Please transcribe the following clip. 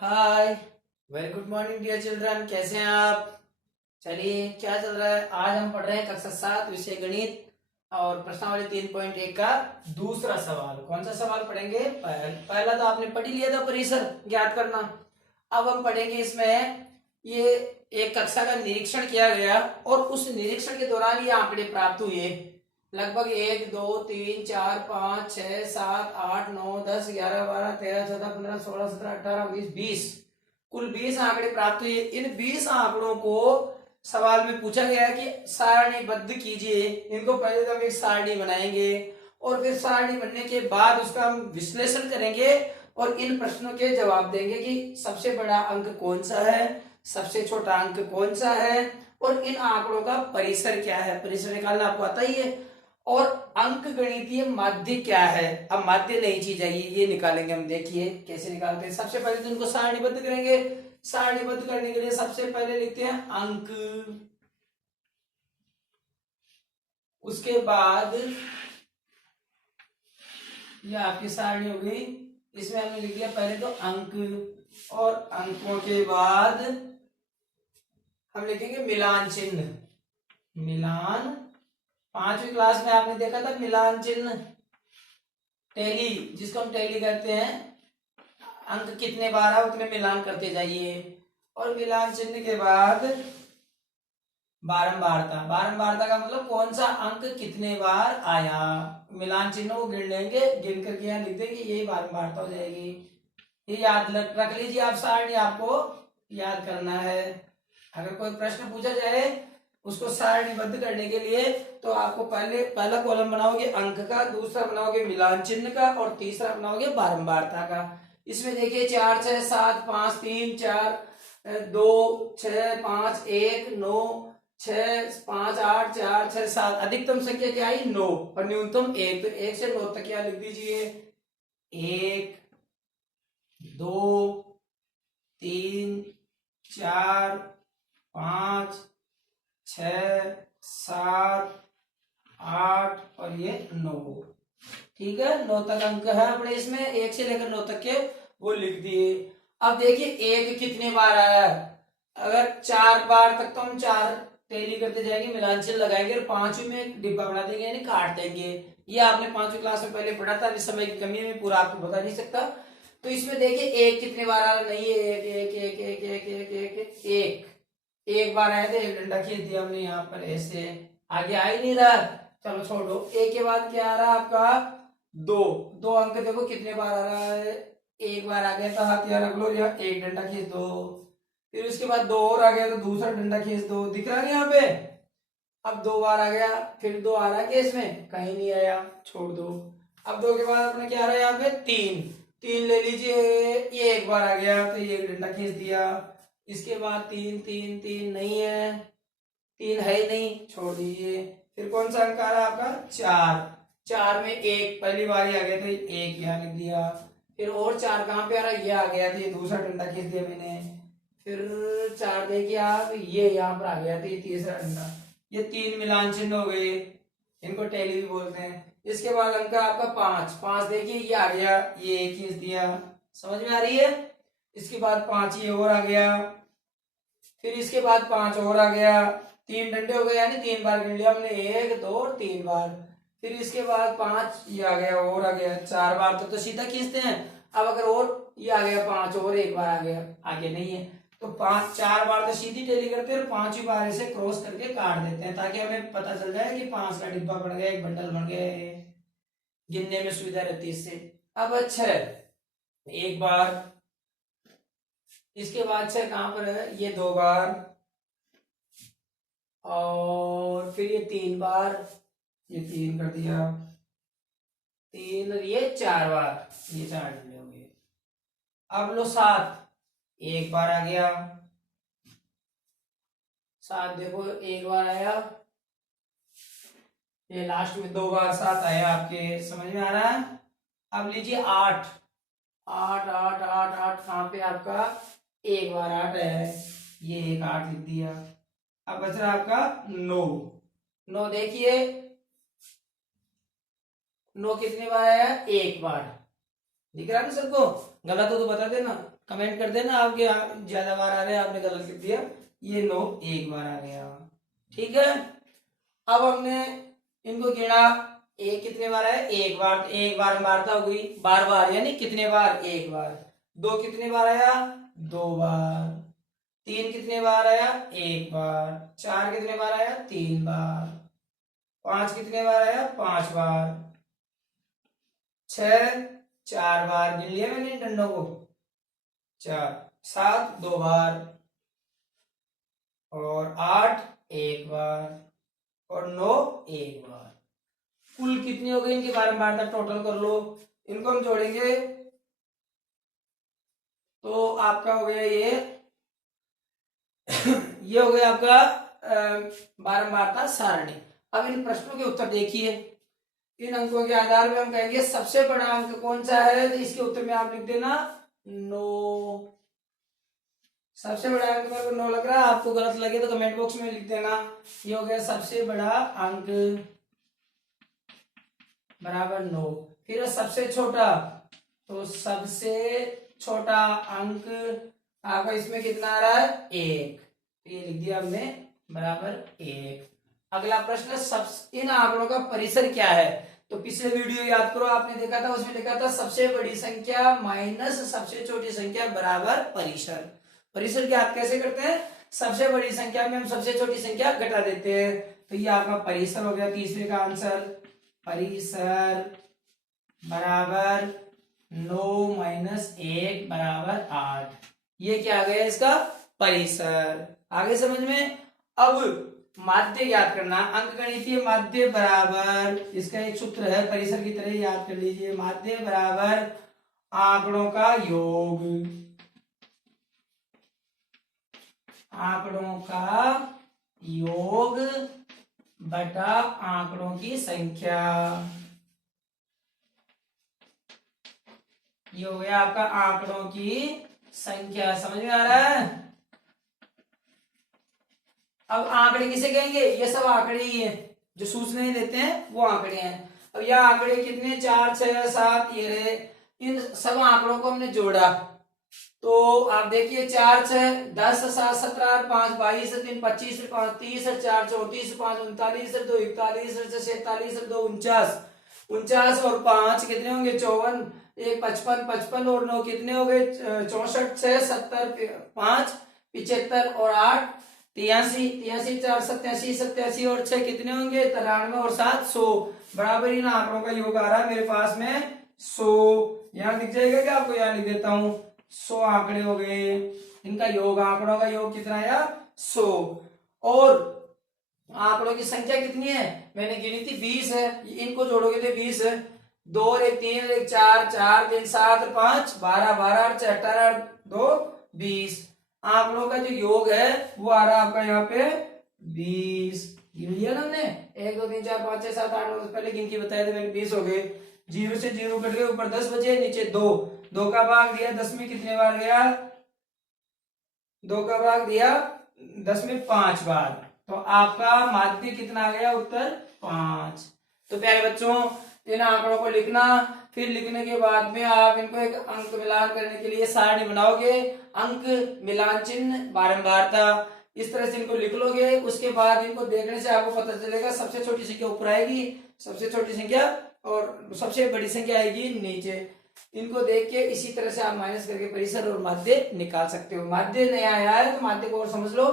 हाय, very good morning dear children. कैसे हैं आप? चलिए, क्या चल रहा है? आज हम पढ़ रहे हैं कक्षा 7 विषय गणित और प्रश्नावली 3.1 का दूसरा सवाल। कौन सा सवाल पढ़ेंगे? पहला तो आपने पढ़ ही लिया था, परिसर ज्ञात करना। अब हम पढ़ेंगे इसमें ये एक कक्षा का निरीक्षण किया गया और उस निरीक्षण के दौरान ये आंकड़े प्राप्त हुए। लगभग 1 2 3 4 5 6 7 8 9 10 11 12 13 14 15 16 17 18 19 20 कुल 20 आंकड़े प्राप्त हुए। इन 20 आंकड़ों को सवाल में पूछा गया है कि सारणीबद्ध कीजिए। इनको पहले तो हम एक सारणी बनाएंगे और फिर सारणी बनने के बाद उसका हम विश्लेषण करेंगे और इन प्रश्नों के जवाब देंगे कि सबसे बड़ा अंक कौन सा है, सबसे छोटा अंक कौन सा है और इन आंकड़ों का परिसर क्या है। परिसर निकालना आपको आता ही है। और अंक गणितीय माध्य क्या है? अब माध्य नई चीज है, ये निकालेंगे हम। देखिए कैसे निकालते हैं। सबसे पहले तो इनको सारणीबद्ध करेंगे। सारणीबद्ध करने के लिए सबसे पहले लिखते हैं अंक, उसके बाद ये आपकी सारणी हो गई। इसमें हमने लिख दिया पहले तो अंक और अंकों के बाद हम लिखेंगे मिलान चिन्ह। मिलान, 5वीं क्लास में आपने देखा था मिलान चिन्ह, टैली, जिसको हम टैली कहते हैं। अंक कितने बार है उतने मिलान करते जाइए। और मिलान चिन्ह के बाद बारंबारता। बारंबारता का मतलब कौन सा अंक कितने बार आया। मिलान चिन्ह को गिन लेंगे, गिन करके यहाँ लिख देंगे, यही बारंबारता हो जाएगी। ये याद रख लीजिए आप, सारणी आपको याद करना है। अगर कोई प्रश्न पूछा जाए उसको सारणीबद्ध करने के लिए तो आपको पहला कॉलम बनाओगे अंक का, दूसरा बनाओगे मिलान चिन्ह का और तीसरा बनाओगे बारंबारता का। इसमें देखिए 4 6 7 5 3 4 2 6 5 1 9 6 5 8 4 6 7। अधिकतम संख्या क्या आई? 9 और न्यूनतम 1। तो 1 से 9 तक क्या लिख दीजिए? 1 2 3 4 5 6 7 8 और ये 9। ठीक है, 9 तक अंक है अपने इसमें। 1 से लेकर 9 तक के वो लिख दिए। अब देखिए 1 कितने बार आया है। अगर 4 बार तक तो हम 4 टैली करते जाएंगे, मिलान चिन्ह लगाएंगे और 5वीं में एक डिब्बा बना देंगे यानी काट देंगे। ये आपने 5वीं क्लास में पहले पढ़ा था। इस समय की कमी में पूरा आपको बता नहीं सकता। तो इसमें देखिए 1 कितने बार आ रहा? नहीं है, एक एक एक एक एक एक एक एक एक एक बार आया था, एक डंडा खींच दिया हमने यहाँ पर, ऐसे आगे आ ही नहीं रहा। चलो छोड़ो। एक के बाद क्या आ रहा है आपका? 2। 2 अंक देखो कितने बार आ रहा है। एक बार आ गया था, हाथ यहाँ रख लो, यहाँ एक डंडा खींच दो। फिर उसके बाद 2 और आ गया तो दूसरा डंडा खींच दो। दिख रहा है यहाँ पे? अब 2 बार आ गया, फिर 2 आ रहा है कि इसमें कहीं नहीं आया, छोड़ दो। अब 2 के बाद अपने क्या आ रहा है यहाँ पे? 3। 3 ले लीजिए, ये एक बार आ गया तो ये एक डंडा खींच दिया। इसके बाद 3 3 3 नहीं है, 3 है ही नहीं, छोड़ दीजिए। फिर कौन सा अंक आ रहा है आपका? 4। 4 में 1 पहली बार ही आ गया तो 1 यहाँ लिख दिया। फिर और 4 कहाँ पे आ रहा है? ये आ गया तो ये दूसरा डंडा खींच दिया मैंने। फिर 4 देखिए आप, ये यहाँ पर आ गया तो ये तीसरा डंडा। ये 3 मिलान चिन्ह हो गए, इनको टैली भी बोलते हैं। इसके बाद अंक आपका 5। 5 देखिए ये आ गया, ये एक खींच दिया। समझ में आ रही है? इसके बाद 5 ये और आ गया, फिर इसके बाद 5 और आ गया। 3 डंडे हो गए यानी 3 बार गिन लिया हमने, 1 2 और 3 बार। फिर इसके बाद 5 ये आ गया और आ गया, 4 बार तो सीधा खींचते हैं। अब अगर और ये आ गया 5 और एक बार आ गया, आगे नहीं है तो 5 4 बार तो सीधी टैली करते हैं और 5वीं बार इसे क्रॉस करके काट देते हैं ताकि हमें पता चल जाए कि 5 का डिब्बा बन गया, एक बंडल बन गया है। गिनने में सुविधा रहती है इससे। अब अच्छा एक बार, इसके बाद 6 कहां पर है? ये 2 बार और फिर ये 3 बार, ये 3 कर दिया, 3 और ये 4 बार, ये 4 डंडे हो गए। अब लो 7। एक बार आ गया, 7 देखो एक बार आया, ये लास्ट में 2 बार 7 आया आपके, समझ में आ रहा है? अब लीजिए 8। 8 8 8 8 कहां पे आपका? एक बार 8 है, ये एक 8 लिख दिया। अब बच रहा आपका 9। 9 देखिए 9 कितने बार आया? एक बार। दिख रहा है ना सबको? गलत हो तो बता देना, कमेंट कर देना आपके ज्यादा बार आ रहे हैं, आपने गलत लिख दिया। ये 9 एक बार आ गया। ठीक है, अब हमने इनको गिना, एक कितने बार है, एक बार, तो एक बार में वार्ता हो गई, बार बार यानी कितने बार, एक बार। दो कितने बार आया, दो बार। तीन कितने बार आया, एक बार। चार कितने बार आया, तीन बार। पांच कितने बार आया, पांच बार। छह चार बार, गिन लिया मैंने डंडों को, चार। सात दो बार, और आठ एक बार, और नौ एक बार। कुल कितनी हो गई इनकी बारंबारता, टोटल कर लो। इनको हम जोड़ेंगे तो आपका हो गया ये ये हो गया आपका बारंबारता सारणी। अब इन प्रश्नों के उत्तर देखिए। इन अंकों के आधार पर हम कहेंगे सबसे बड़ा अंक कौन सा है, तो इसके उत्तर में आप लिख देना 9। सबसे बड़ा अंक मेरे को 9 लग रहा है, आपको गलत लगे तो कमेंट बॉक्स में लिख देना। ये हो गया सबसे बड़ा अंक बराबर 9। फिर सबसे छोटा, तो सबसे छोटा अंक आपका इसमें कितना आ रहा है, 1, तो ये लिख दिया हमने बराबर 1। अगला प्रश्न, सब इन आंकड़ों का परिसर क्या है। तो पिछले वीडियो याद करो, आपने देखा था, उसमें लिखा था सबसे बड़ी संख्या माइनस सबसे छोटी संख्या बराबर परिसर। परिसर ज्ञात कैसे करते हैं, सबसे बड़ी संख्या में हम सबसे छोटी संख्या घटा देते हैं, तो ये आपका परिसर हो गया तीसरे का आंसर। परिसर बराबर 9 माइनस 1 बराबर 8। ये क्या आ गया इसका परिसर। आगे समझ में। अब माध्य ज्ञात करना, अंक गणितीय माध्य बराबर, इसका एक सूत्र है परिसर की तरह याद कर लीजिए, माध्य बराबर आंकड़ों का योग। आंकड़ों का योग बटा आंकड़ों की संख्या। ये हो गया आपका आंकड़ों की संख्या। समझ में आ रहा है। अब आंकड़े किसे कहेंगे, ये सब आंकड़े ही है, जो सूचनाएं देते हैं वो आंकड़े हैं। अब यह आंकड़े कितने, 4 6 7 ये रहे। इन सब आंकड़ों को हमने जोड़ा, तो आप देखिए 4 6 10 7 17 8 5 22 3 25 5 30 4 34 5 39 2 41 47 2 49 49 और 5 कितने होंगे, 54, 1 55 55 और 9 कितने हो गए, 64 6 70 5 75 और 8 83 83 4 87 87 और 6 कितने होंगे, 93 और 7 100। बराबर इन आंकड़ों का योग आ रहा है मेरे पास में 100। यहाँ दिख जाएगा क्या आपको, यहाँ लिख देता हूं, 100 आंकड़े हो गए। इनका योग, आंकड़ों का योग कितना आया, 100। और आंकड़ों की संख्या कितनी है, मैंने गिनी थी 20 है, इनको जोड़ोगे तो 20 है। 2 और 1 3 और 1 4 4 3 7 5 12 12 8 18 2 20। आंकड़ों का जो योग है वो आ रहा है आपका यहाँ पे 20। गिन लिया ना हमने, 1 2 3 4 5 6 7 8 पहले गिन के बताया था मैंने, 20 हो गए। 0 से 0 कट गए, ऊपर 10 बचे, नीचे 2। 2 का भाग दिया 10 में कितने बार गया, 2 का भाग दिया 10 में 5 बार, तो आपका माध्य कितना आ गया, उत्तर 5। तो प्यारे बच्चों, इन आंकड़ों को लिखना, फिर लिखने के बाद में आप इनको एक अंक मिलान करने के लिए सारणी बनाओगे, अंक मिलान चिन्ह बारंबारता, इस तरह से इनको लिख लोगे। उसके बाद इनको देखने से आपको पता चलेगा सबसे छोटी संख्या ऊपर आएगी, सबसे छोटी संख्या और सबसे बड़ी संख्या आएगी नीचे। इनको देख के इसी तरह से आप माइनस करके परिसर और माध्य निकाल सकते हो। माध्य नया आया है तो माध्य को और समझ लो।